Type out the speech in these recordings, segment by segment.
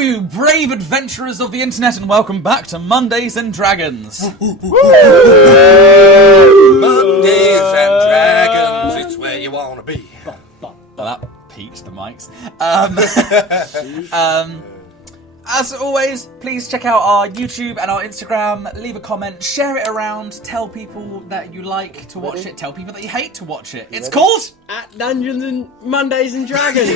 you brave adventurers of the internet, and welcome back to Mondays and Dragons. Mondays and Dragons, it's where you want to be. Well, that peaked the mics. As always, please check out our YouTube and our Instagram, leave a comment, share it around, tell people that you like to watch it, tell people that you hate to watch it. It's called... At Dungeons and Mondays and Dragons.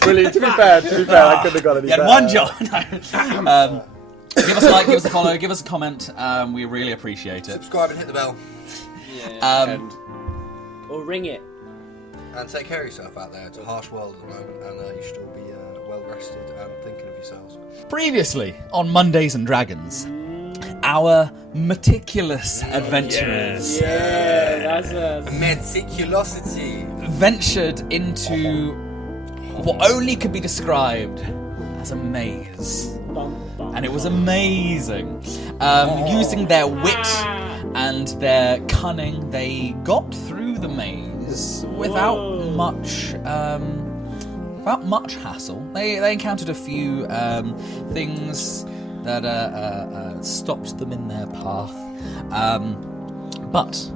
Brilliant. To be fair, I couldn't have got any better. You had one job. Give us a like, give us a follow, give us a comment. We really appreciate it. Subscribe and hit the bell. Or ring it. And take care of yourself out there. It's a harsh world at the moment, and you should all be well rested and thinking of yourselves. Previously on Mondays and Dragons, our meticulous adventurers That's a... Meticulosity. ventured into what only could be described as a maze. And it was amazing. Using their wit and their cunning, they got through the maze without much hassle. They encountered a few things that stopped them in their path, but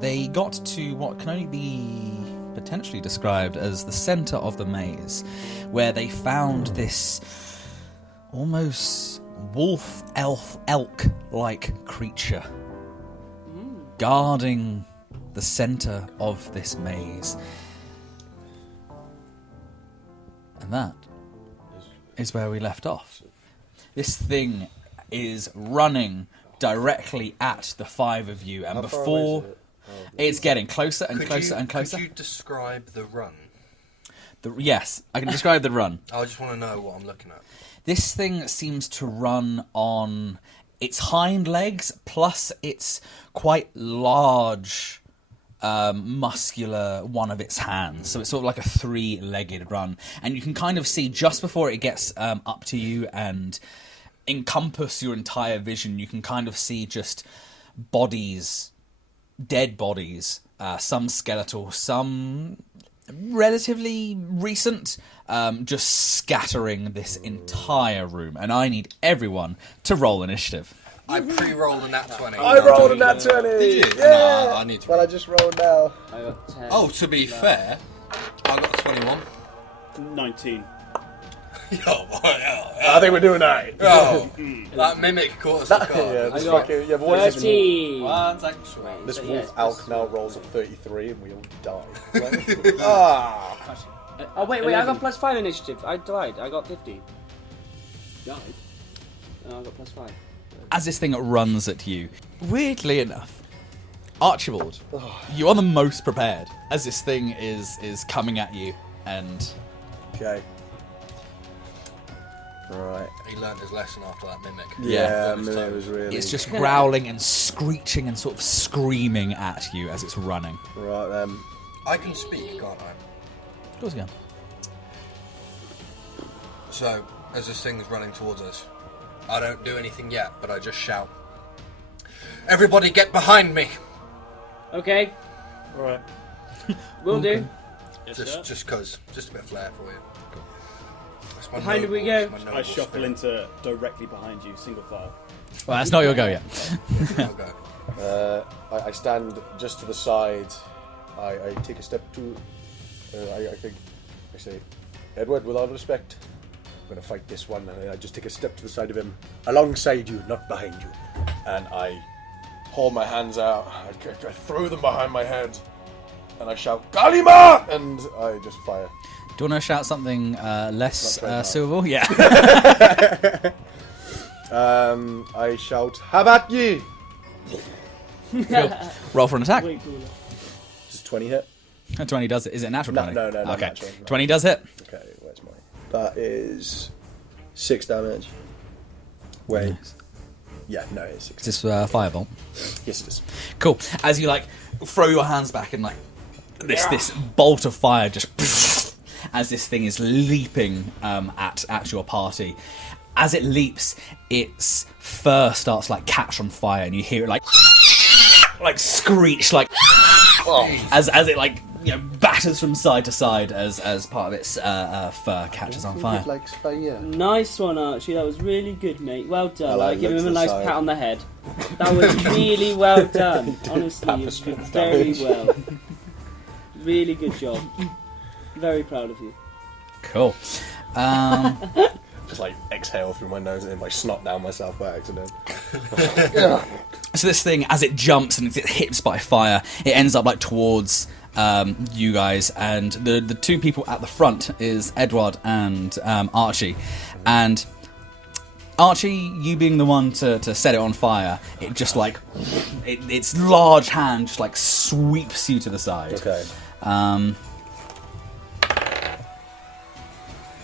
they got to what can only be potentially described as the centre of the maze, where they found this almost wolf, elk-like creature guarding the centre of this maze. And that is where we left off. This thing is running directly at the five of you, and How far before away is it? it's getting closer and closer and closer. Could you describe the run? Yes, I can describe the run. I just want to know what I'm looking at. This thing seems to run on its hind legs, plus its quite large, muscular one of its hands. So it's sort of like a three-legged run. And you can kind of see just before it gets up to you and encompass your entire vision, you can kind of see just bodies, dead bodies, some skeletal, some relatively recent, just scattering this entire room. And I need everyone to roll initiative. I pre-rolled a nat 20. I rolled a nat 20! Did you? Yeah! No, I need to Well, roll. I just rolled now. I got 10. Oh, to be fair, I got a 21. 19. I think we're doing alright. Oh, that mimic caught us off guard. Yeah, this I got fucking... Yeah, but what is this? 30. One sec. This Yes, wolf elk now rolls a 33 and we all die. Ah! Oh, wait, I got +5 initiative. I died. I got 50. Died? No, I got +5. As this thing runs at you, weirdly enough, Archibald, you are the most prepared as this thing is coming at you, and Okay. Right. He learned his lesson after that mimic. Yeah, It was it was really... it's just growling and screeching and sort of screaming at you as it's running. Right then. I can speak, can't I? Of course again. So, as this thing's running towards us, I don't do anything yet, but I just shout, "Everybody get behind me!" Okay, Alright. will do. Just cause, just a bit of flair for you. That's my Behind noble- we go. my noble I shuffle spirit. into directly behind you, single file. Well, that's not your go yet. I'll go. I stand just to the side. I take a step to... I think... I say, Edward, with all respect, I'm going to fight this one. And I just take a step to the side of him, alongside you, not behind you. And I hold my hands out. I throw them behind my head. And I shout, Kalima! And I just fire. Do you want to shout something less Not suitable? Yeah. I shout, have at ye! Cool. Roll for an attack. Wait, cool. Does 20 hit? 20 does it. Is it a natural No, 20? no, not Okay. natural, no. 20 does hit. Okay, where's mine? That is 6 damage. Wait. Nice. Yeah, no, it's 6. Is this fireball? Yes, it is. Cool. As you throw your hands back and this bolt of fire just as this thing is leaping at your party. As it leaps, its fur starts catch on fire, and you hear it screech as it batters from side to side as part of its fur catches on fire. It likes fire. Nice one, Archie. That was really good, mate. Well done. I like give looks him a nice aside. pat on the head. That was really well done. Honestly, Papa you did strength very damage. well. Really good job. Very proud of you. Cool. Just like exhale through my nose and then my snot down myself by accident. So this thing, as it jumps and it hits by fire, it ends up like towards you guys, and the two people at the front is Edward and Archie. And Archie, you being the one to set it on fire, it just like its large hand just like sweeps you to the side. Okay.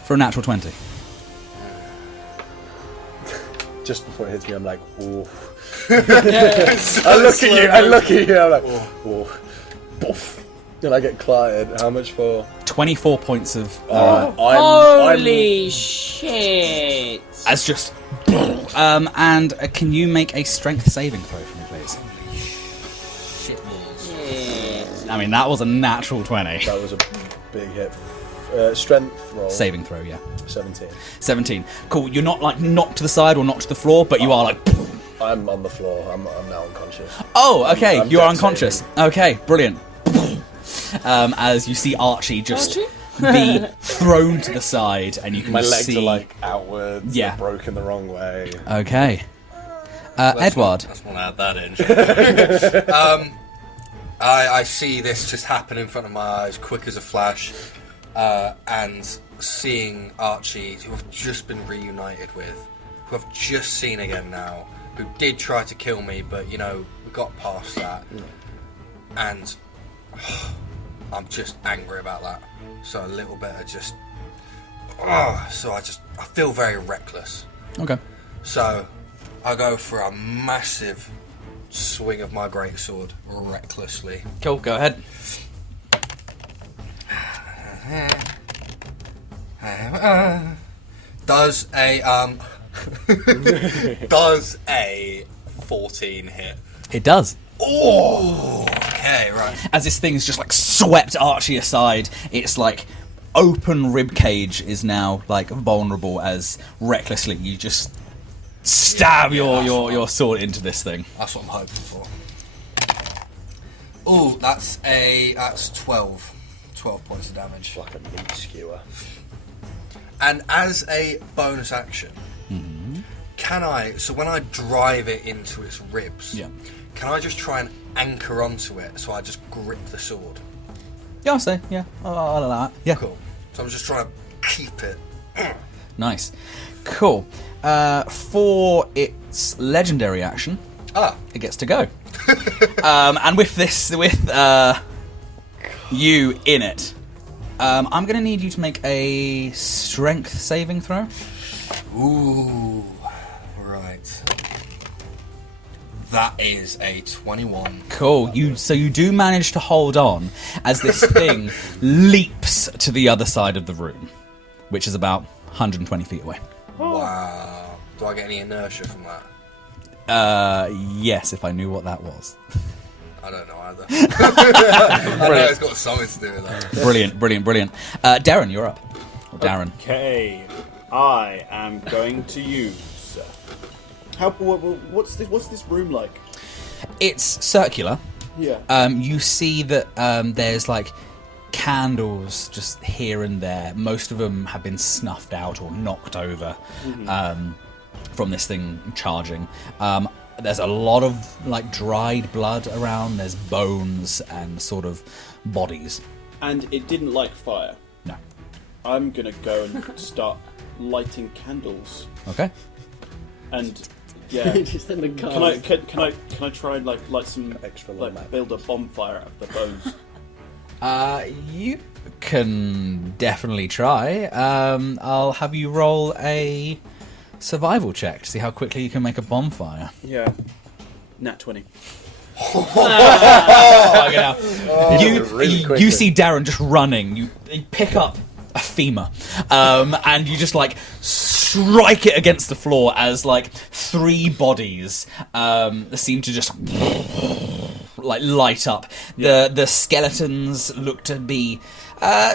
For a natural 20. Just before it hits me, I'm like, ooh. I look at you, I'm like, ooh. Boof. And I get clattered. How much for? 24 points of... Holy shit! as just... and can you make a strength saving throw for me, please? Shit. I mean, that was a natural 20. That was a big hit. Strength roll. Saving throw, yeah. 17. 17. Cool, you're not like knocked to the side or knocked to the floor, but you are like... I'm on the floor. I'm now unconscious. Oh, okay, I'm you are dead unconscious. saving. Okay, brilliant. As you see Archie just be thrown to the side, and you can My legs see... are like outwards. Yeah. They're broken the wrong way. Okay. Edward. I just want to add that in. I see this just happen in front of my eyes, quick as a flash, and seeing Archie, who I've just been reunited with, who I've just seen again now, who did try to kill me, but, you know, we got past that. And I'm just angry about that. So a little bit of just... I feel very reckless. Okay. So I go for a massive swing of my greatsword recklessly. Cool, go ahead. Does a 14 hit? It does. Oh, okay, right. As this thing's just like swept Archie aside, it's like open rib cage is now like vulnerable as recklessly you just stab your sword into this thing. That's what I'm hoping for. Oh, that's 12. 12 points of damage. Like a meat skewer. And as a bonus action, can I, so when I drive it into its ribs, Yeah. can I just try and anchor onto it so I just grip the sword? Yeah, I'll say. Yeah, I'll allow it. Yeah. Cool. So I'm just trying to keep it. Nice. Cool. For its legendary action, it gets to go. And with you in it, I'm going to need you to make a strength saving throw. Ooh, right. That is a 21. Cool. You do manage to hold on as this thing leaps to the other side of the room, which is about 120 feet away. Wow. Do I get any inertia from that? Yes, if I knew what that was. I don't know either. I know it's got something to do with that. Brilliant. Derren, you're up. Or Darren. Okay, I am going to use. What's this room like? It's circular. Yeah. You see that there's like candles just here and there. Most of them have been snuffed out or knocked over from this thing charging. There's a lot of like dried blood around. There's bones and sort of bodies. And it didn't like fire. No. I'm gonna go and start lighting candles. Okay. And yeah, Just in the car. can I try and like light some Extra like map. build a bonfire out of the bones? You can definitely try. I'll have you roll a survival check to see how quickly you can make a bonfire. Yeah. Nat 20. You see Darren just running. You pick up a femur, and you just like strike it against the floor as like 3 bodies seem to just like light up. The skeletons look to be.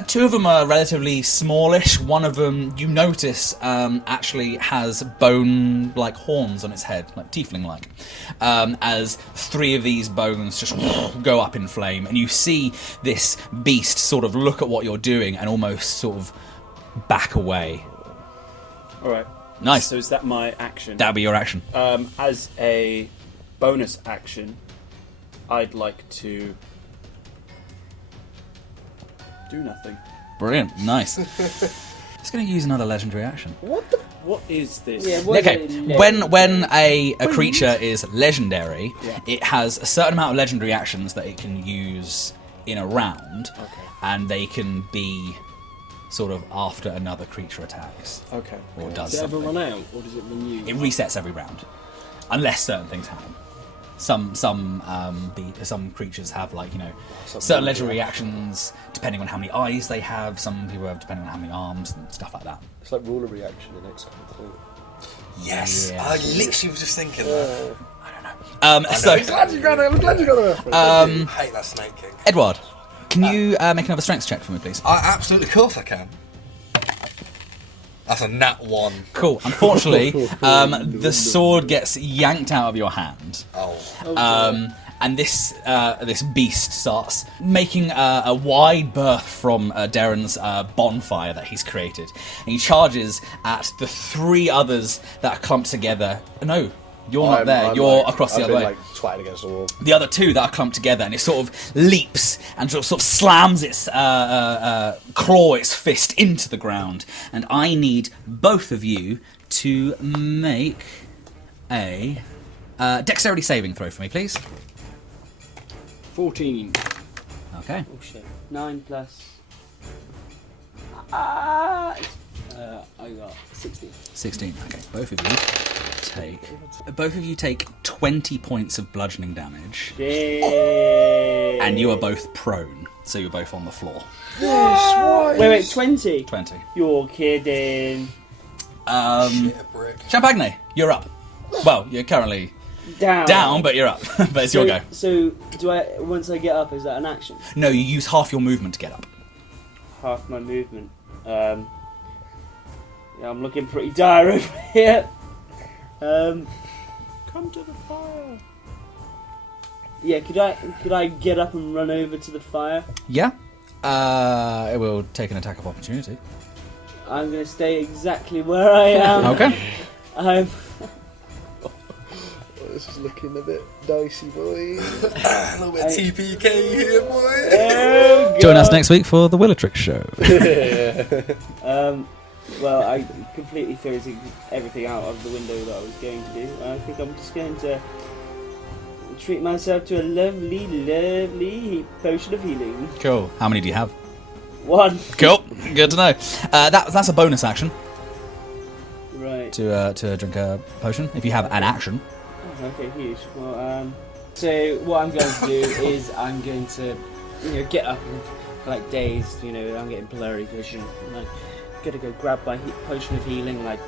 Two of them are relatively smallish. One of them, you notice, actually has bone-like horns on its head, like tiefling-like. As 3 of these bones just go up in flame, and you see this beast sort of look at what you're doing and almost sort of back away. All right. Nice. So is that my action? That'll be your action. As a bonus action, I'd like to do nothing. Brilliant. Nice. It's going to use another legendary action. What is this? Yeah, what Okay, is it? when a creature is legendary, Yeah. it has a certain amount of legendary actions that it can use in a round, and they can be sort of after another creature attacks Okay. or does Does it ever something. run out, or does it renew? It resets every round, unless certain things happen. Some creatures have certain legendary actions depending on how many eyes they have. Some people have depending on how many arms and stuff like that. It's like ruler reaction in XCOM 3. Yes, Yeah. I literally was just thinking that. So I'm glad you got the reference. I hate that Snake King. Edward, can you make another strength check for me, please? Absolutely, of course I can. That's a nat 1. Cool. Unfortunately, the sword gets yanked out of your hand. And this beast starts making a wide berth from Derren's bonfire that he's created. And he charges at the 3 others that are clumped together. No, you're not there. You're across the other way. I've been twatting against the wall. The other 2 that are clumped together, and it sort of leaps and sort of slams its its fist into the ground. And I need both of you to make a dexterity saving throw for me, please. 14. Okay. Oh shit. 9 plus. I got 16. 16. Okay. Both of you take 20 points of bludgeoning damage, Shit. and you are both prone, so you're both on the floor. Wait, 20? 20. You're kidding. Shit, a brick. Champagne, you're up. Well, you're currently down, but you're up. But it's your go. So, do I, once I get up, is that an action? No, you use half your movement to get up. Half my movement. Yeah, I'm looking pretty dire over here. Come to the fire. Yeah, could I get up and run over to the fire? Yeah. It will take an attack of opportunity. I'm gonna stay exactly where I am. Okay. This is looking a bit dicey, boys. A little bit TPK here, boy. Oh, Join us God. next week for the Willatrix show. Well, I completely threw everything out of the window that I was going to do. I think I'm just going to treat myself to a lovely, lovely potion of healing. Cool. How many do you have? 1. Cool. Good to know. That's a bonus action Right. to drink a potion if you have an action. Oh, okay, huge. Well, so what I'm going to do is I'm going to, get up and like dazed. I'm getting blurry vision. And I'm gonna go grab my potion of healing and I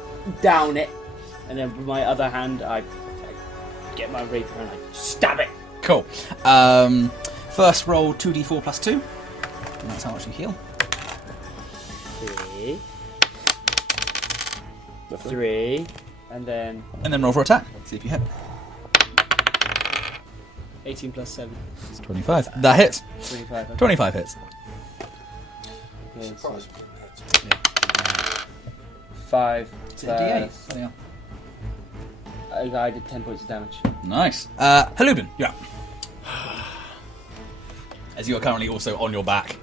down it, and then with my other hand I get my rapier and I stab it. Cool. First roll 2d4 plus 2. And that's how much you heal. 3, and then And then roll for attack. See if you hit. 18 plus 7, It's 25. That hits. 25. Okay. 25 hits. Okay, so Surprise. 5 It's a D8. plus, I did 10 points of damage. Nice. Haloobden, you're up. As you are currently also on your back.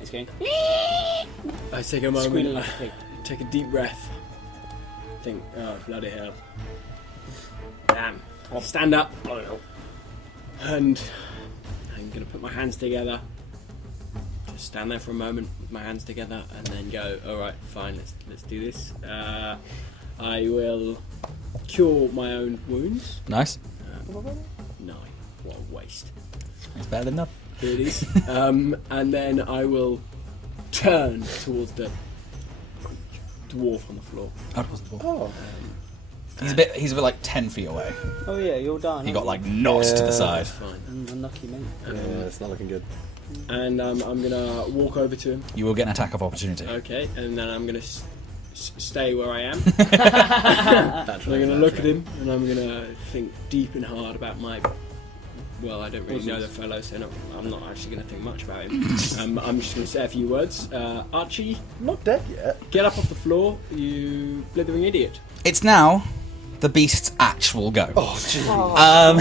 It's going I take a squealing moment, like a pig. take a deep breath. Think, oh bloody hell. Damn. I'll stand up. And I'm gonna put my hands together. Just stand there for a moment with my hands together and then go, alright, fine, let's do this. I will cure my own wounds. Nice. 9. What a waste. It's better than nothing. Here it is. And then I will turn towards the dwarf on the floor. Oh, it was the ball. Oh, He's a bit like 10 feet away. Oh yeah, you're done. He got like knocked to the side. Fine. Unlucky, mate. Yeah, it's not looking good. And I'm gonna walk over to him. You will get an attack of opportunity. Okay, and then I'm gonna stay where I am. That's I'm gonna look at him, and I'm gonna think deep and hard about my. Well, I don't really know the fellow, so I'm not actually going to think much about him. I'm just going to say a few words. Archie, I'm not dead yet. get up off the floor, you blithering idiot. It's now the beast's actual go. Oh, jeez.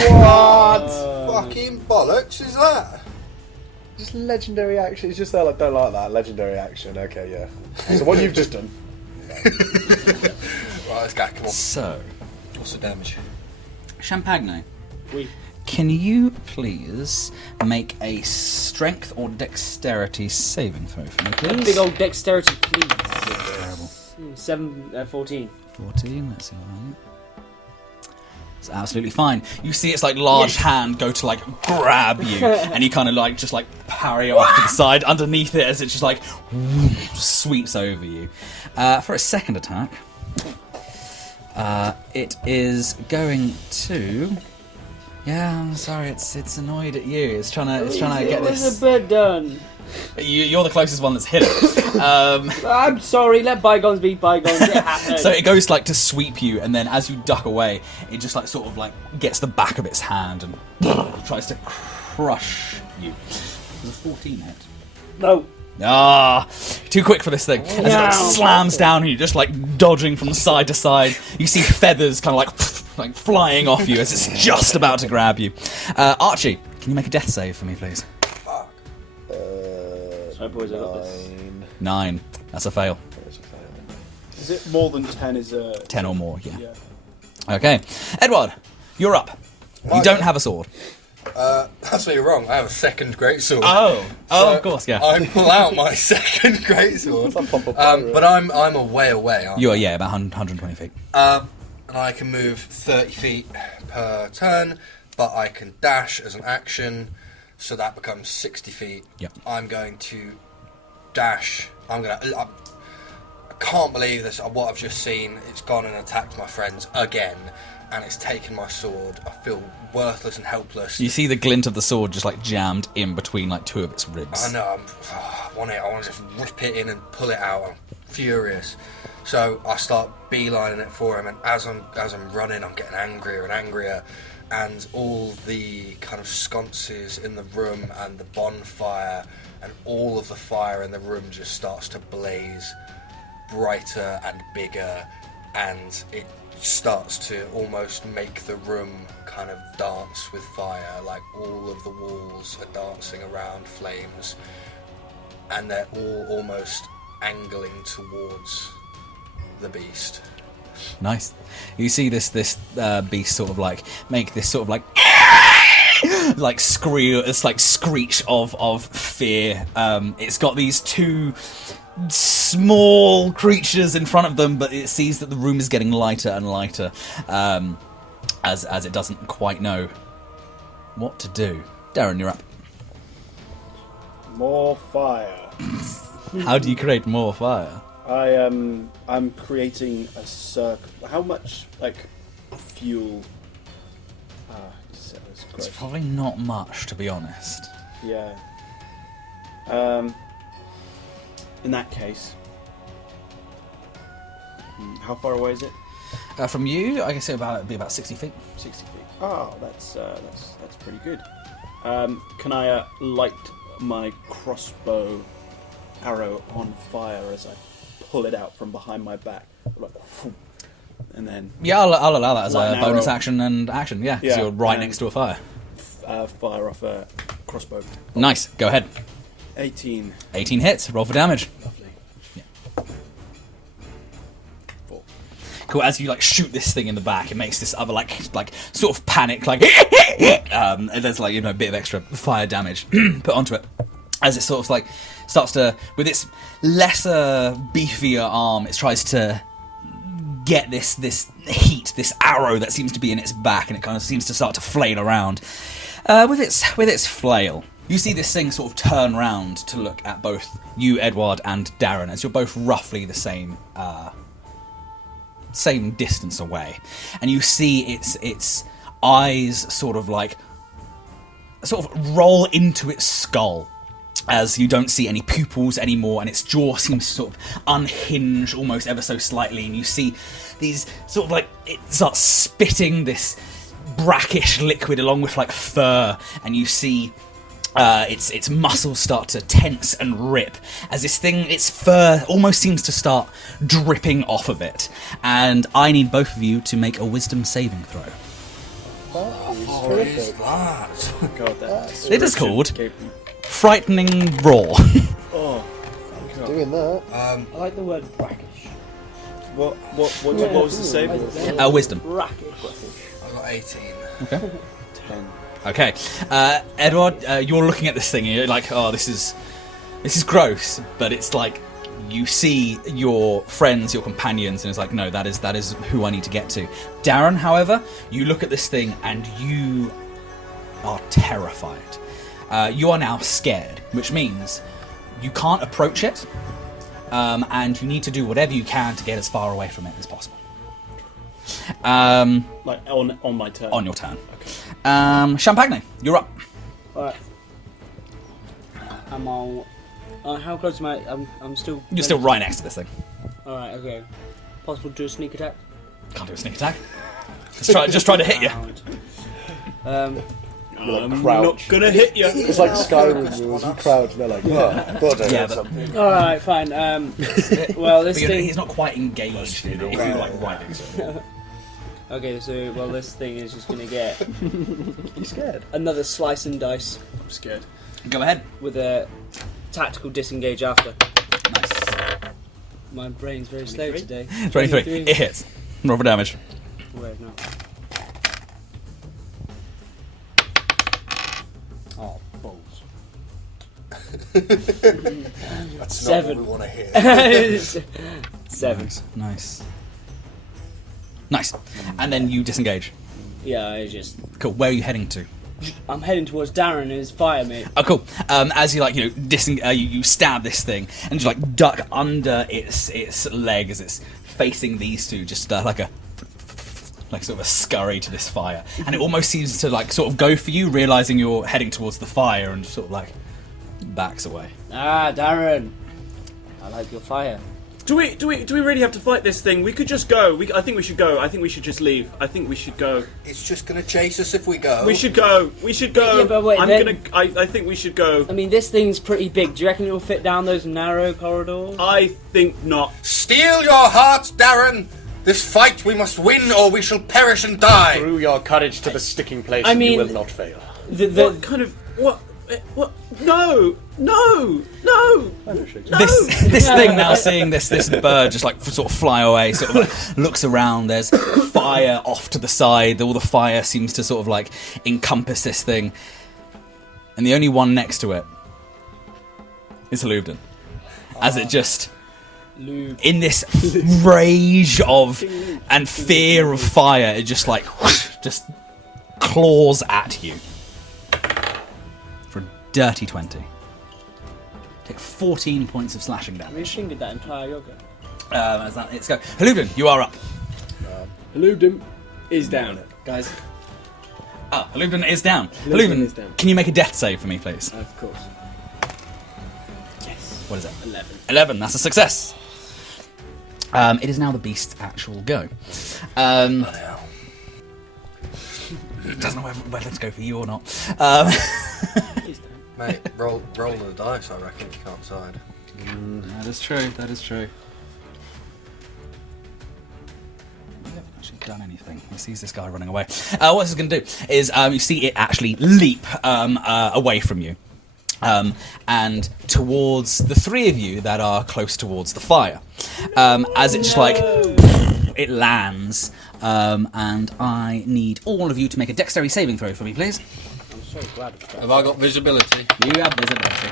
What fucking bollocks is that? Just legendary action. It's just that I don't like that. Legendary action. Okay, yeah. So what you've just done. Right, let's go. Come on. So, What's the damage? Champagne, We. can you please make a strength or dexterity saving throw for me, please? Big old dexterity, please. Terrible. 14. 14, let's see what I get. It's absolutely fine. You see its like large hand go to like grab you, and you kind of like just like parry it off to the side underneath it as it just like sweeps over you. For a second attack, it is going to. Yeah, I'm sorry. It's annoyed at you. It's trying to get Where's this. the bed done? You're the closest one that's hit it. I'm sorry, let bygones be bygones. It happened. So it goes like to sweep you, and then as you duck away, it just like sort of like gets the back of its hand and tries to crush you. There's a 14 hit. No. Ah, too quick for this thing. As it like slams down on you, just like dodging from side to side. You see feathers kind of like flying off you as it's just about to grab you. Archie, can you make a death save for me, please? Sorry, boys, I got this. 9. That's a fail. Is it more than 10 is a... 10 or more, yeah. Yeah. Okay. Edward, you're up. You don't have a sword. That's where you're wrong. I have a second greatsword. Oh, So of course, yeah. I pull out my second greatsword. But I'm a way away, aren't You are, yeah, about 120 feet. And I can move 30 feet per turn, but I can dash as an action, so that becomes 60 feet. Yep. I'm going to dash. I can't believe this. What I've just seen. It's gone and attacked my friends again, and it's taken my sword. I feel worthless and helpless. You see the glint of the sword just like jammed in between like two of its ribs. I know. I want to just rip it in and pull it out. I'm furious. So I start beelining it for him, and as I'm running, I'm getting angrier and angrier, and all the kind of sconces in the room and the bonfire and all of the fire in the room just starts to blaze brighter and bigger, and it starts to almost make the room kind of dance with fire, like all of the walls are dancing around flames, and they're all almost angling towards the beast. Nice. You see this beast sort of like make this sort of like like scream, it's like screech of fear. It's got these two small creatures in front of them, but it sees that the room is getting lighter and lighter, as it doesn't quite know what to do. Derren, you're up. More fire. How do you create more fire? I'm creating a circle. How much, like, fuel? It's probably not much, to be honest. Yeah. In that case, how far away is it? From you, I guess it'd be about 60 feet. 60 feet. Oh, that's pretty good. Can I light my crossbow arrow on fire as I pull it out from behind my back, like, and then Yeah, I'll allow that as Light a an bonus arrow. action and action. Yeah, 'cause Yeah, you're right and- next to a fire. fire off a crossbow. Nice. Go ahead. 18. 18 hits. Roll for damage. Lovely. Yeah. 4. Cool. As you like shoot this thing in the back, it makes this other like sort of panic like and there's like a bit of extra fire damage put onto it as it sort of like starts to, with its lesser beefier arm, it tries to get this heat, this arrow that seems to be in its back, and it kind of seems to start to flail around with its flail. You see this thing sort of turn round to look at both you, Edward, and Derren, as you're both roughly the same same distance away, and you see its eyes sort of roll into its skull, as you don't see any pupils anymore, and its jaw seems to sort of unhinge almost ever so slightly, and you see these it starts spitting this brackish liquid along with fur, and you see its muscles start to tense and rip as its fur almost seems to start dripping off of it. And I need both of you to make a wisdom saving throw. What is that? God, that It is called Frightening Roar. Oh, Doing that. I like the word brackish. what was the save? Wisdom. Brackish. I got 18. Okay. 10. Okay. Edward, you're looking at this thing and you're like, oh, this is gross, but it's like you see your friends, your companions, and it's like, no, that is who I need to get to. Derren, however, you look at this thing and you are terrified. You are now scared, which means you can't approach it, and you need to do whatever you can to get as far away from it as possible. Like on my turn. On your turn. Okay. Champagne, you're up. Alright. I'm all. How close am I? I'm still. You're still right next to this thing. Alright, okay. Possible to do a sneak attack? Can't do a sneak attack. Just try to hit you. Um, I'm crouch. not gonna hit you. It's like Skyrim rules. You crouch and they're like, oh, but I Yeah, got but- something. Alright, fine. Well, this But thing. he's not quite engaged in it. If you're right next to it. Okay, so, well, this thing is just gonna get You scared? another slice and dice I'm scared. Go ahead. with a tactical disengage after. Nice. My brain's very slow 23? today. 23. It hits. Roll for damage. Wait, no. Oh, balls. That's Seven. not what we want to hear. 7. Nice. Nice. And then you disengage. Yeah, I just. Cool. Where are you heading to? I'm heading towards Derren and his fire mate. Oh, cool. As you you stab this thing and you duck under its leg as it's facing these two, just like sort of a scurry to this fire, and it almost seems to sort of go for you, realizing you're heading towards the fire, and sort of backs away. Ah, Derren. I like your fire. Do we really have to fight this thing? We could just go. I think we should go. I think we should just leave. I think we should go. It's just going to chase us if we go. We should go. We should go. Yeah, but wait, I think we should go. I mean, this thing's pretty big. Do you reckon it'll fit down those narrow corridors? I think not. Steel your heart, Derren! This fight we must win or we shall perish and die! Through your courage to the sticking place, I mean- you will not fail. What kind of what? No! This thing now seeing this bird just sort of fly away, sort of looks around. There's fire off to the side. All the fire seems to sort of encompass this thing, and the only one next to it is Haloobden. As it just in this rage of and fear of fire, it just just claws at you for a dirty 20. Take 14 points of slashing We damage. fingered that entire yoga. As that hits go. Haloobden, you are up. Haloobden is down, guys. Ah, Haloobden is down. Haloobden is down. Can you make a death save for me, please? Of course. Yes. What is it? 11. 11, that's a success. It is now the beast's actual go. Doesn't know whether to go for you or not. He's down. Mate, roll the dice, I reckon, if you can't decide. That is true, that is true. We haven't actually done anything. He sees this guy running away. What this is going to do is you see it actually leap away from you. And towards the three of you that are close towards the fire. As it just it lands. And I need all of you to make a dexterity saving throw for me, please. I'm so glad of that. Have I got visibility? You have visibility.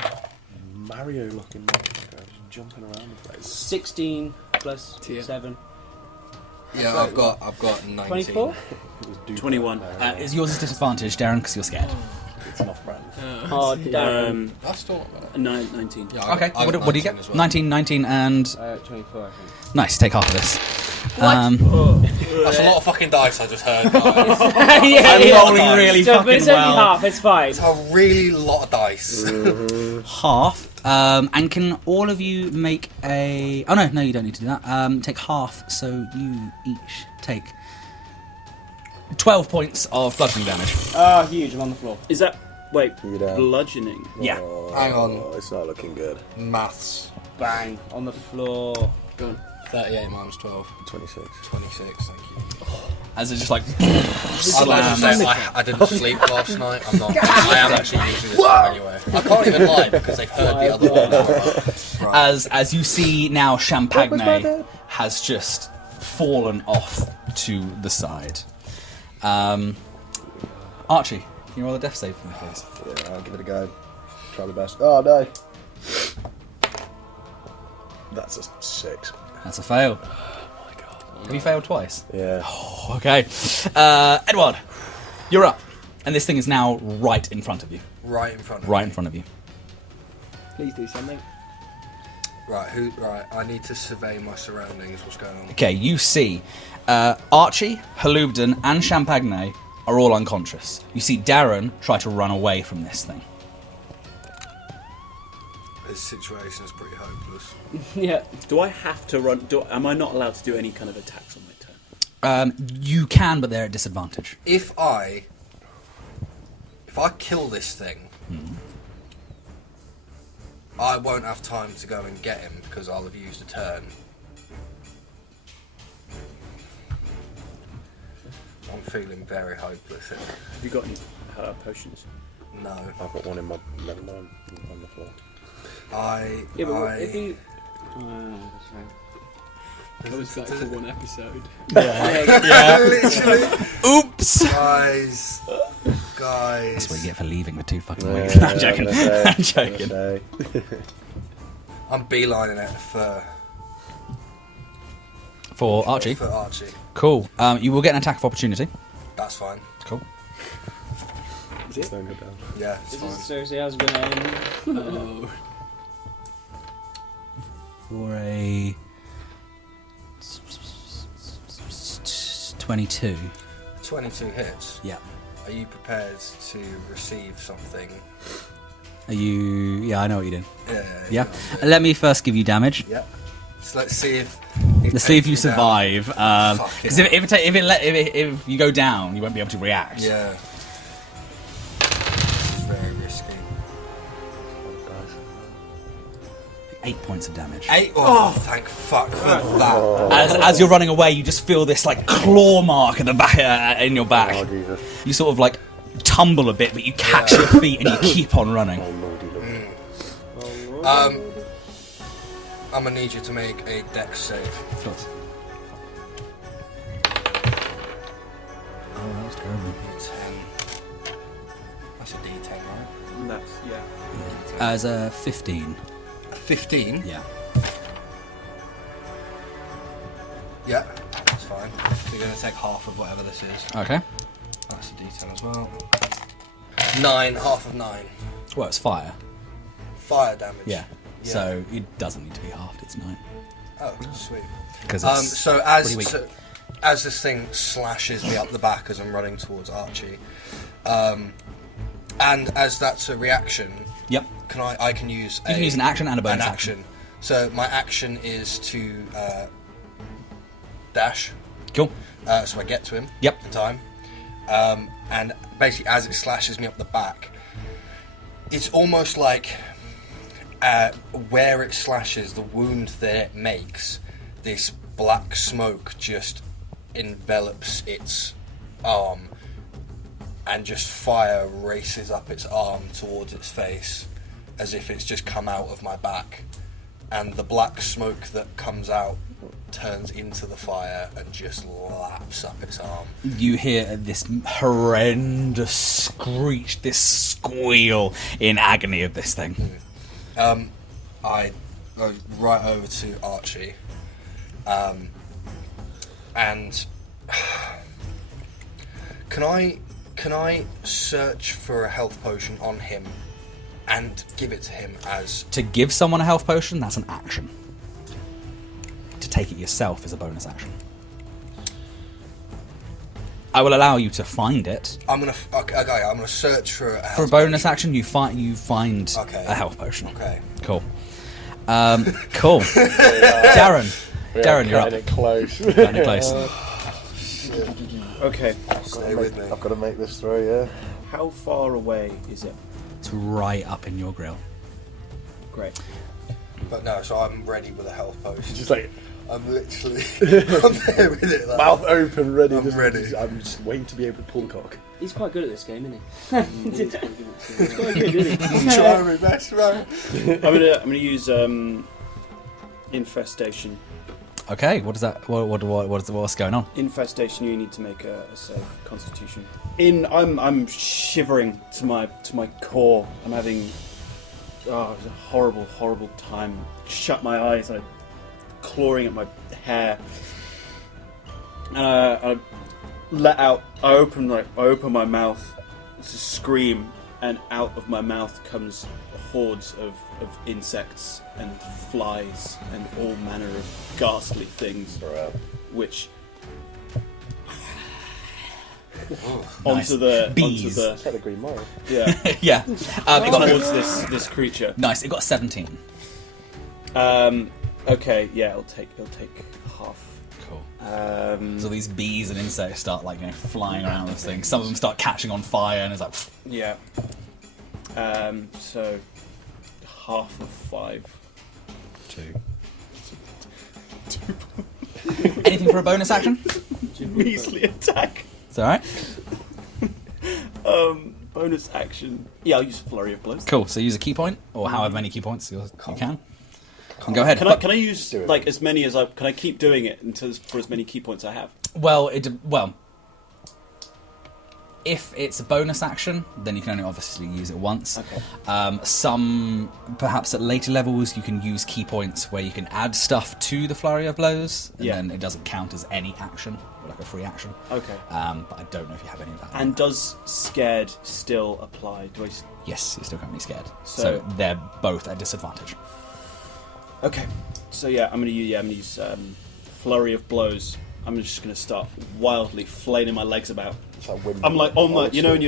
Mario looking just jumping around the place. 16 plus Tia. 7. Yeah, I've got 19. 24? It was due 21. Is yours is disadvantage, Derren, because you're scared. It's not brand. Oh, Derren. That's still... 19. Yeah, Okay, I got what do you 19 get? as well. 19, and... 24, I think. Nice, take half of this. Um, That's a lot of fucking dice I just heard, guys. yeah, I'm yeah. rolling really So, but fucking it's only well. half. It's fine. It's a really lot of dice. Half. And can all of you make a... Oh, no, you don't need to do that. Take half, so you each take 12 points of bludgeoning damage. Oh, huge! I'm on the floor. Is that wait You down. bludgeoning? Yeah. Hang on. Oh, it's not looking good. Maths. Bang on the floor. Go on. 38 minus 12. 26. 26, thank you. As it's just like... I'd like to say I didn't sleep last night. I am actually using this one anyway. I can't even lie because they've heard the other one. Right. As you see now, Champagne has just fallen off to the side. Archie, can you roll a death save for me, please? Yeah, I'll give it a go. Try my best. Oh, no. That's a 6. That's a fail. Have you failed twice? Yeah. Okay. Edward, you're up. And this thing is now right in front of you. Right in front of Right me. in front of you. Please do something. Right, I need to survey my surroundings. What's going on? Okay, you see Archie, Haloobden, and Champagne are all unconscious. You see Derren try to run away from this thing. This situation is pretty hopeless. Yeah. Do I have to run? Am I not allowed to do any kind of attacks on my turn? You can, but they're at disadvantage. If I kill this thing, I won't have time to go and get him because I'll have used a turn. I'm feeling very hopeless here. Have you got any potions? No. I've got one in my level 9 on the floor. Yeah, but if you... that's right. I was like for one episode. Yeah. Literally. Oops! Guys. That's what you get for leaving for 2 fucking Yeah, weeks. No, I'm joking. that's I'm joking. right. I'm beelining it For Archie. for Archie. Cool. You will get an attack of opportunity. That's fine. Cool. Just don't go down. Yeah, it's This fine. is seriously how's it going to end? Oh. For a 22. 22 hits. Yeah. Are you prepared to receive something? Are you? Yeah, I know what you did. Yeah. Yeah. Let me first give you damage. Yeah. So let's see if. Let's see if you takes me down. survive. Fuck Because it. if you go down, you won't be able to react. Yeah. This is very risky. 8 points of damage. 8. Oh, thank fuck for that. As you're running away, you just feel this like claw mark in the back in your back. Oh, Jesus. You sort of like tumble a bit, but you catch your feet and you keep on running. Oh, lordy, lord. I'm gonna need you to make a dex save. Oh, that was terrible. 10. That's a D10, right? That's yeah. As a 15. 15. Yeah. Yeah, that's fine. So you're gonna take half of whatever this is. Okay. That's a D10 as well. 9, half of 9. Well, it's fire. Fire damage. Yeah. So it doesn't need to be halved. It's 9. Oh, sweet. Because it's So pretty weak. as this thing slashes me up the back as I'm running towards Archie, and as that's a reaction, Yep. I can use You can use an action and a bonus an action. action. So my action is to dash. Cool. So I get to him. Yep. In time. And basically, as it slashes me up the back, it's almost like where it slashes, the wound that it makes, this black smoke just envelops its arm, and just fire races up its arm towards its face, as if it's just come out of my back. And the black smoke that comes out turns into the fire and just laps up its arm. You hear this horrendous screech, this squeal in agony of this thing. I go right over to Archie, and can I search for a health potion on him and give it to him as... To give someone a health potion, that's an action. To take it yourself is a bonus action. I will allow you to find it. I'm gonna search for a health For a bonus potion. action, you find Okay. a health potion. Okay. Cool. Cool. Derren, you're up. Kinda close. Kinda close. Okay. Stay with me. I've got to make this throw, yeah. How far away is it? It's right up in your grill. Great. But no, so I'm ready with a health potion. Just like I'm literally, I'm there with it. Like, mouth open, ready. I'm ready. I'm just waiting to be able to pull the cock. He's quite good at this game, isn't he? He's quite good, isn't he? I'm trying my best, man. I'm gonna use infestation. Okay, what is that? What's going on? Infestation. You need to make a save. Constitution. I'm shivering to my core. I'm having it was a horrible time. Shut my eyes. I'm clawing at my hair. And I let out. I open my mouth to scream, and out of my mouth comes hordes of insects and flies and all manner of ghastly things, which onto the Bees. Is that the Green Mile? Yeah. It got towards this creature. nice. It got 17. Okay, yeah, it'll take half. Cool. So these bees and insects start flying around this thing. Some of them start catching on fire, and it's like. Yeah. So half of 5. 2. Anything for a bonus action? Measly attack. It's all right. Bonus action. Yeah, I'll use flurry of blows. Cool. So use a key point, or however many key points you can. And go ahead. Can I use as many as I? Can I keep doing it for as many key points I have? Well, if it's a bonus action, then you can only obviously use it once. Okay. Some, perhaps at later levels, you can use key points where you can add stuff to the flurry of blows, and then it doesn't count as any action, like a free action. Okay. But I don't know if you have any of that. And does scared still apply? Yes, you're still currently scared. So- So they're both at disadvantage. Okay. So yeah, I'm gonna use flurry of blows. I'm just gonna start wildly flailing my legs about. I'm like on the, when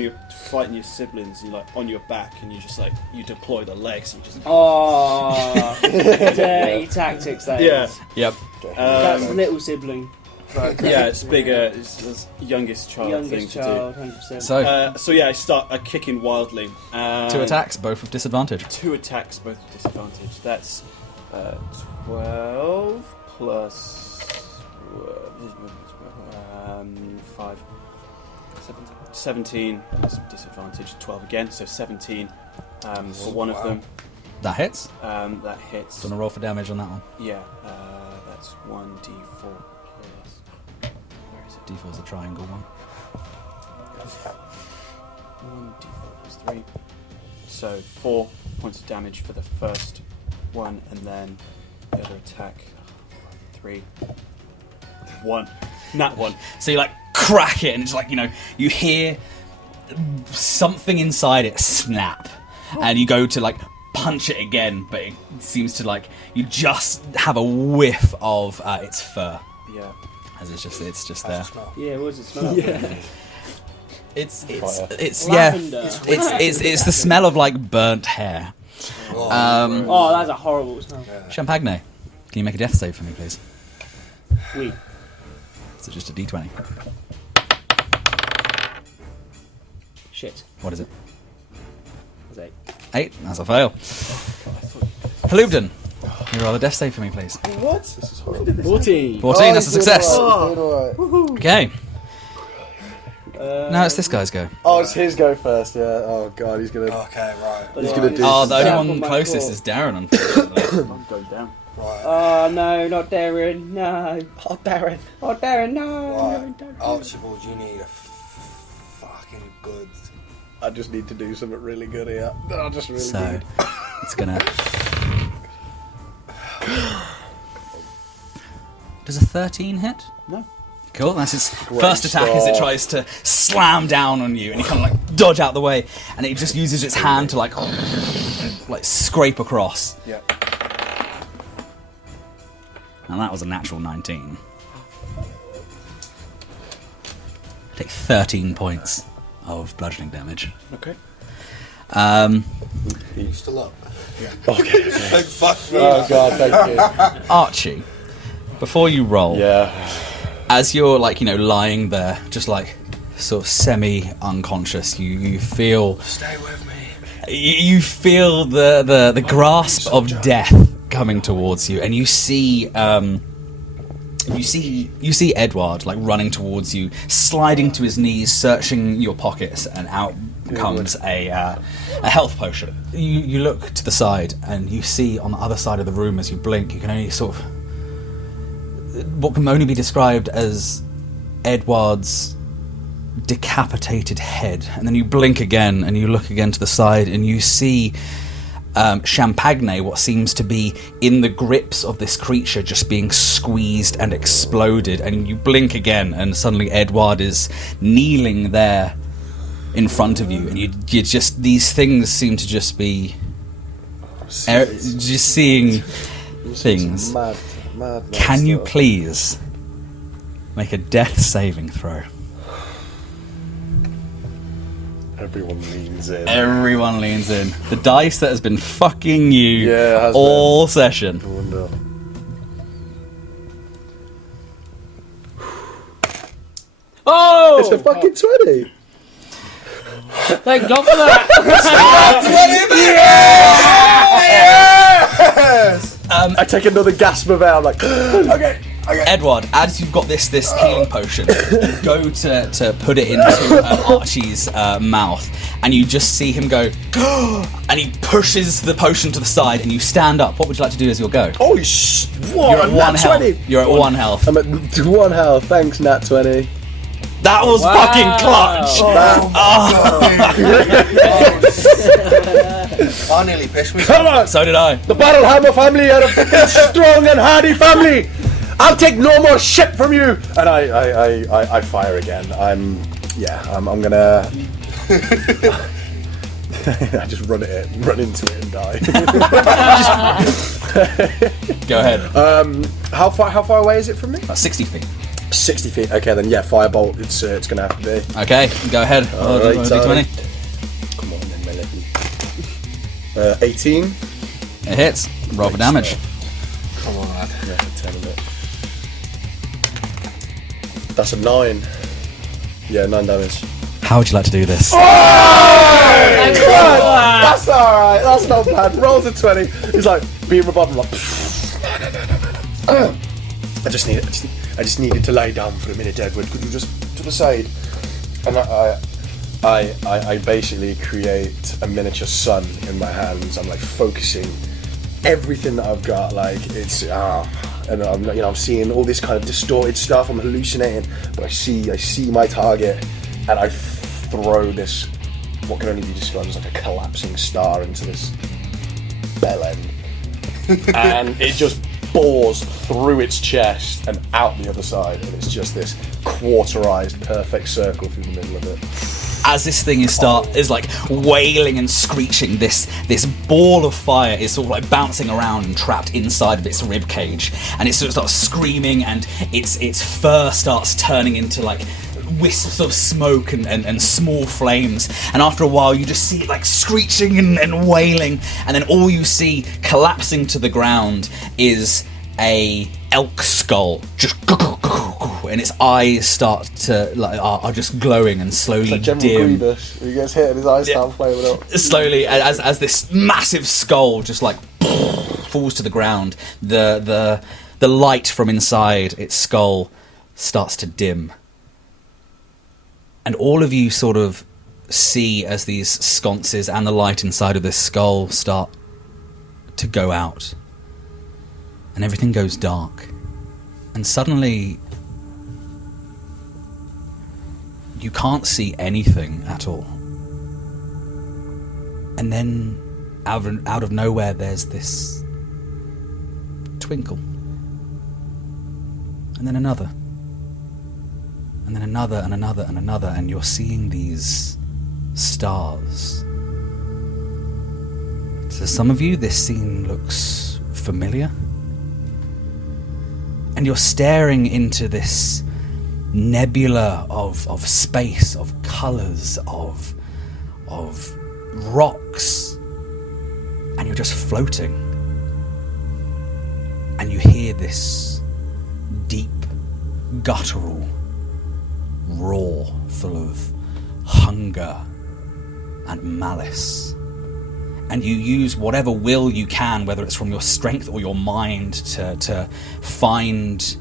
you're fighting your siblings, you're like on your back, and you just you deploy the legs. And you just Oh, dirty tactics. That is. Yep. That's little sibling. yeah, it's bigger. It's youngest child Youngest thing child, to 100%. do. So yeah, I start kicking wildly. 2 attacks, both with disadvantage. 2 attacks, both with disadvantage. That's 12 plus 5. 17 plus disadvantage. 12 again, so 17 for one of them. That hits. That hits. Do you want to roll for damage on that one? Yeah, that's 1d4 plus. Where is it? D4 is a triangle one. 1d4 plus 3. So 4 points of damage for the first one, and then the other attack. 3. 1. Nat 1. So you crack it, and it's you hear something inside it snap, and you go to punch it again, but it seems to you just have a whiff of its fur, Yeah. as it's just How's there. it smell? Yeah, what does it smell like? It's Lavender. it's the smell of burnt hair. Oh, Oh, that's a horrible smell. Champagne, can you make a death save for me, please? Oui. So just a D20. Shit. What is it? That's 8. 8. That's a fail. Haloobden, can you roll a death save for me, please? What? This is horrible. 14. 14. That's a success. He's doing all right. Okay. Now it's this guy's go. Oh, it's his go first, yeah. Oh, God, he's going to... Okay, right. He's going to do... Oh, the Step only on one my closest claw. is Derren, unfortunately. I'm going down. Right. Oh no, not Derren, no. Oh, Derren. Oh Derren, no. Right. No, don't. Archibald, you need a fucking good... I just need to do something really good here. I just really So need... it's gonna. Does a 13 hit? No. Cool. That's its Great first attack as it start. tries to slam down on you, and you kind of dodge out the way, and it just uses its hand to scrape across. Yeah. And that was a natural 19. Take 13 points of bludgeoning damage. Okay. You still up? Okay. Like, fuck me. Oh god, thank you. Archie, before you roll, Yeah. as you're lying there, just like sort of semi-unconscious, you feel Stay with me. you feel the grasp of death coming towards you, and you see Edward running towards you, sliding to his knees, searching your pockets, and out comes a health potion. You look to the side, and you see on the other side of the room, as you blink, you can only sort of what can only be described as Edward's decapitated head. And then you blink again, and you look again to the side, and you see Champagne, what seems to be in the grips of this creature, just being squeezed and exploded. And you blink again, and suddenly Edward is kneeling there in front of you, and you just, these things seem to just be just seeing things. Mad Can you stuff. please make a death saving throw? Everyone leans in. Everyone leans in. The dice that has been fucking you Yeah, it has all session. Oh no. Oh! It's a fucking 20. Thank God for that! I take another gasp of air. I'm like, okay. Edward, as you've got this healing potion, you go to put it into Archie's mouth, and you just see him go, and he pushes the potion to the side, and you stand up. What would you like to do as your go? Holy what? You're at I'm one nat health. 20. You're at one health. I'm at 1 health. Thanks, Nat 20. That was fucking clutch. I nearly pissed me. Come on! So did I. The Battlehammer family are a fucking strong and hardy family! I'll take no more shit from you! And I fire again. I'm gonna... I just run into it and die. Go ahead. How far away is it from me? 60 feet. 60 feet. Okay, then yeah, firebolt. It's gonna have to be. Okay, go ahead. Alright, D20. Come on then, Melody. 18. It hits. Roll for damage. Come on, lad. Yeah, 10 of it. That's a 9. Yeah, 9 damage. How would you like to do this? That's alright. That's not bad. Rolls a 20. He's like being revived. I'm like, I just needed to lay down for a minute, Edward. Could you just to the side? And I basically create a miniature sun in my hands. I'm like focusing everything that I've got. Like it's and I'm seeing all this kind of distorted stuff. I'm hallucinating, but I see my target, and I throw this what can only be described as like a collapsing star into this bell end, and it just bores through its chest and out the other side, and it's just this quarterized perfect circle through the middle of it. As this thing is like wailing and screeching, this ball of fire is sort of like bouncing around and trapped inside of its rib cage, and it sort of starts screaming, and its fur starts turning into like wisps of smoke and small flames, and after a while you just see it like screeching and wailing, and then all you see collapsing to the ground is a elk skull, just and its eyes start to are just glowing and slowly Like General dim. Grievous, he gets hit and his eyes start flaming up. Slowly, as this massive skull just like falls to the ground, the light from inside its skull starts to dim. And all of you sort of see as these sconces and the light inside of this skull start to go out. And everything goes dark. And suddenly, you can't see anything at all. And then, out of nowhere, there's this twinkle. And then another. And then another and another and another, and you're seeing these stars. To some of you, this scene looks familiar. And you're staring into this nebula of space, of colours, of rocks, and you're just floating. And you hear this deep, guttural roar full of hunger and malice. And you use whatever will you can, whether it's from your strength or your mind, to find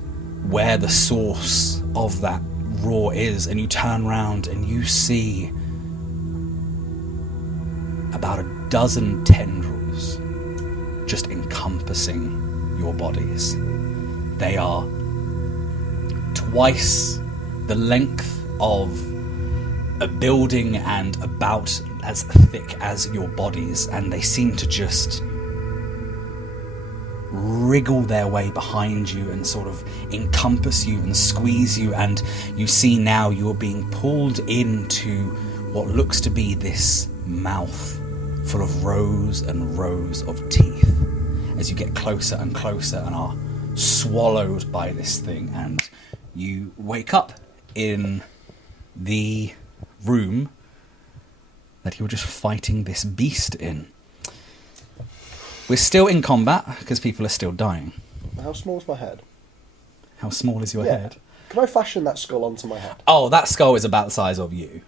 where the source of that roar is. And you turn around and you see about a dozen tendrils just encompassing your bodies. They are twice the length of a building and about as thick as your bodies, and they seem to just wriggle their way behind you and sort of encompass you and squeeze you, and you see now you're being pulled into what looks to be this mouth full of rows and rows of teeth as you get closer and closer and are swallowed by this thing, and you wake up in the room that you were just fighting this beast in. We're still in combat because people are still dying. How small is my head? How small is your head? Can I fashion that skull onto my head? Oh, that skull is about the size of you.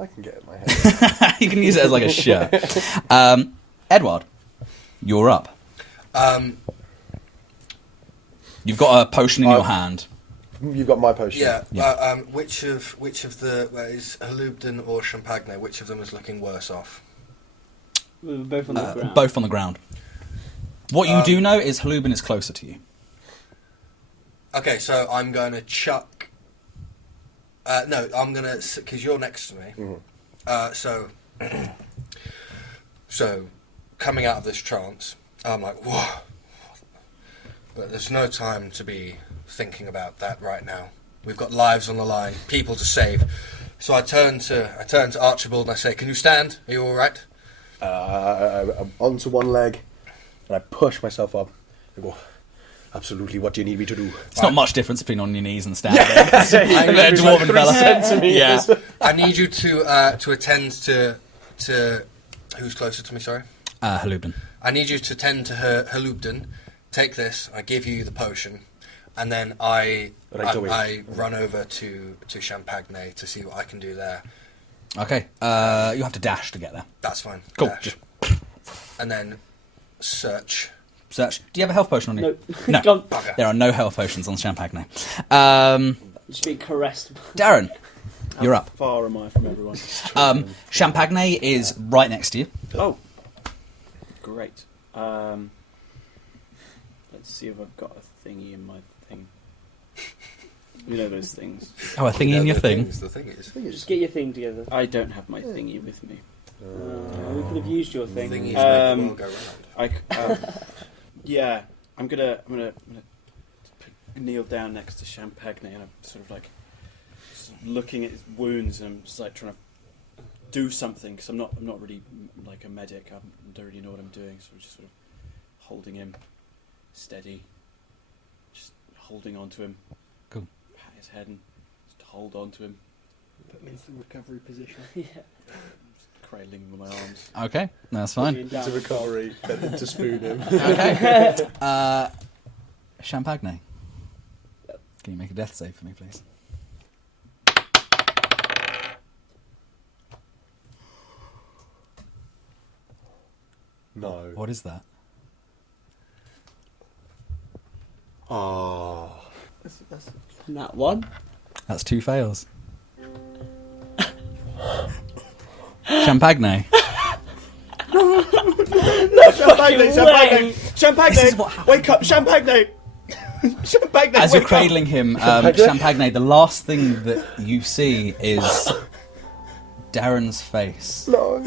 I can get it in my head. You can use it as like a shirt. Edward, you're up. You've got a potion in your hand. You've got my potion. Yeah. Which of the is Haloobden or Champagne? Which of them is looking worse off? We were both on the ground. Both on the ground. What you do know is Haloobden is closer to you. Okay, so I'm going to chuck. No, I'm going to, because you're next to me. Mm-hmm. So coming out of this trance, I'm like, whoa. But there's no time to be thinking about that right now. We've got lives on the line, people to save. So I turn to Archibald and I say, "Can you stand? Are you all right?" I'm onto one leg, and I push myself up. I go, "Absolutely, what do you need me to do?" It's not much difference between on your knees and standing. I need you Dwarven fella. Yeah. I need you to attend to who's closer to me. Sorry, Haloobden. I need you to tend to Haloobden. Take this. I give you the potion, and then I run over to Champagne to see what I can do there. Okay. You have to dash to get there. That's fine. Cool. Dash. And then search. Do you have a health potion on you? No. No. Bugger. There are no health potions on Champagne. Just being caressed. Darren, you're up. How far am I from everyone? Champagne is right next to you. Oh, great. Let's see if I've got a thingy in my thing. You know those things. Oh, a thingy in your thing? The thing is. Just get your thing together. I don't have my thingy with me. We could have used your thing. Thingies make the world go round. Yeah, I'm gonna kneel down next to Champagne and I'm sort of looking at his wounds and I'm just like trying to do something because I'm not really like a medic. I don't really know what I'm doing, so I'm just sort of holding him steady, just holding on to him. Cool. Pat his head and just hold on to him. Put me into the recovery position. Yeah. Just cradling him with my arms. Okay, that's fine. Into recovery, then to spoon him. Okay. Champagne. Can you make a death save for me, please? No. What is that? Oh. That's that one. That's 2 fails. Champagne. Champagne! This is what happens. Wake up, Champagne! Champagne! As you're cradling him, Champagne, the last thing that you see is Darren's face. No.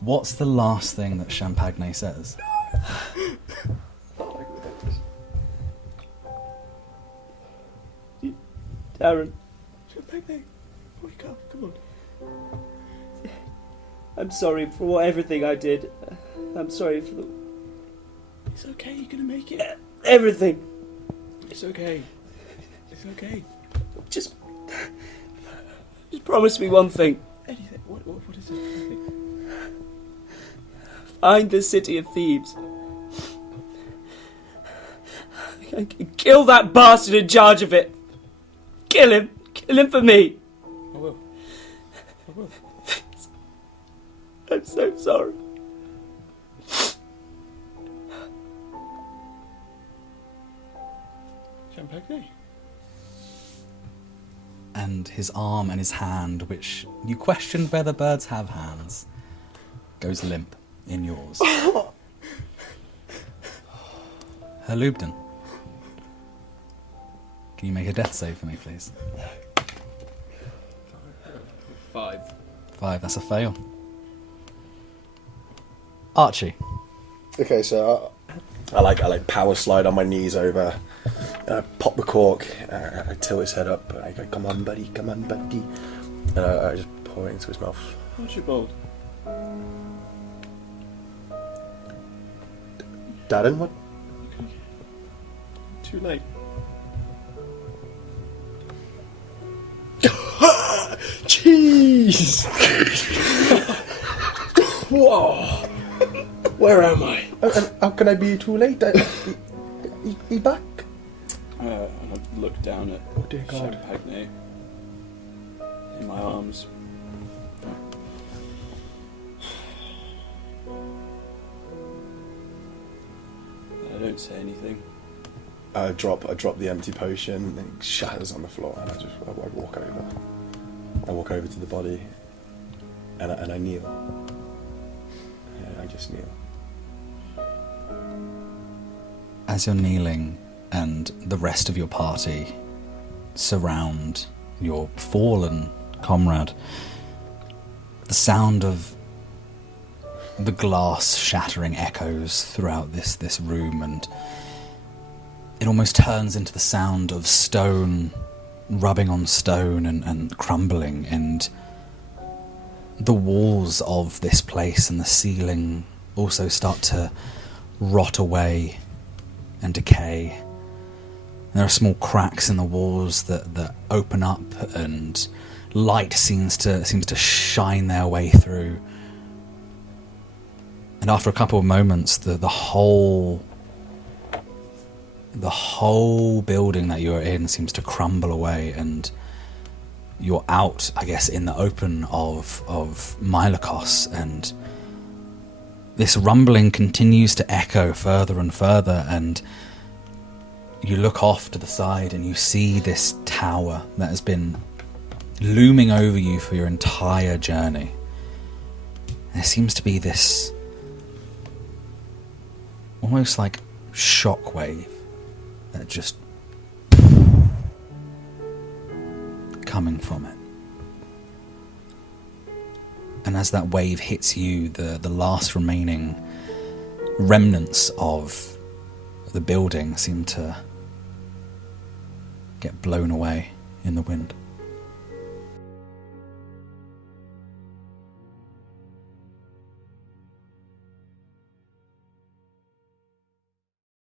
What's the last thing that Champagne says? Darren, Champagne, wake up, come on. I'm sorry for everything I did. I'm sorry for It's okay, you're gonna make it. everything. It's okay. It's okay. Just promise me one thing. Anything. What is it? Anything. Find the city of thieves. Kill that bastard in charge of it. Kill him. Kill him for me. I will. I'm so sorry. Champagne. And his arm and his hand, which you questioned whether birds have hands, goes limp in yours. Haloobden. Can you make a death save for me, please? 5. 5, that's a fail. Archie. Okay, so I like power slide on my knees over, pop the cork, I tilt his head up, and I go, come on buddy, and I just pour it into his mouth. Archibald. Darren, what? Too late. Jeez! Whoa! Where am I? And how can I be too late? He back? I look down at Oh dear God. Champagne in my arms. I don't say anything. I drop the empty potion, and it shatters on the floor, and I walk over. I walk over to the body, and I kneel. I just kneel. As you're kneeling and the rest of your party surround your fallen comrade, the sound of the glass shattering echoes throughout this room, and it almost turns into the sound of stone rubbing on stone and crumbling, and the walls of this place and the ceiling also start to rot away and decay. And there are small cracks in the walls that open up, and light seems to shine their way through. And after a couple of moments, the whole building that you're in seems to crumble away, and you're out, I guess, in the open of Mylakos, and this rumbling continues to echo further and further, and you look off to the side and you see this tower that has been looming over you for your entire journey. There seems to be this almost like shockwave that just coming from it. And as that wave hits you, the last remaining remnants of the building seem to get blown away in the wind.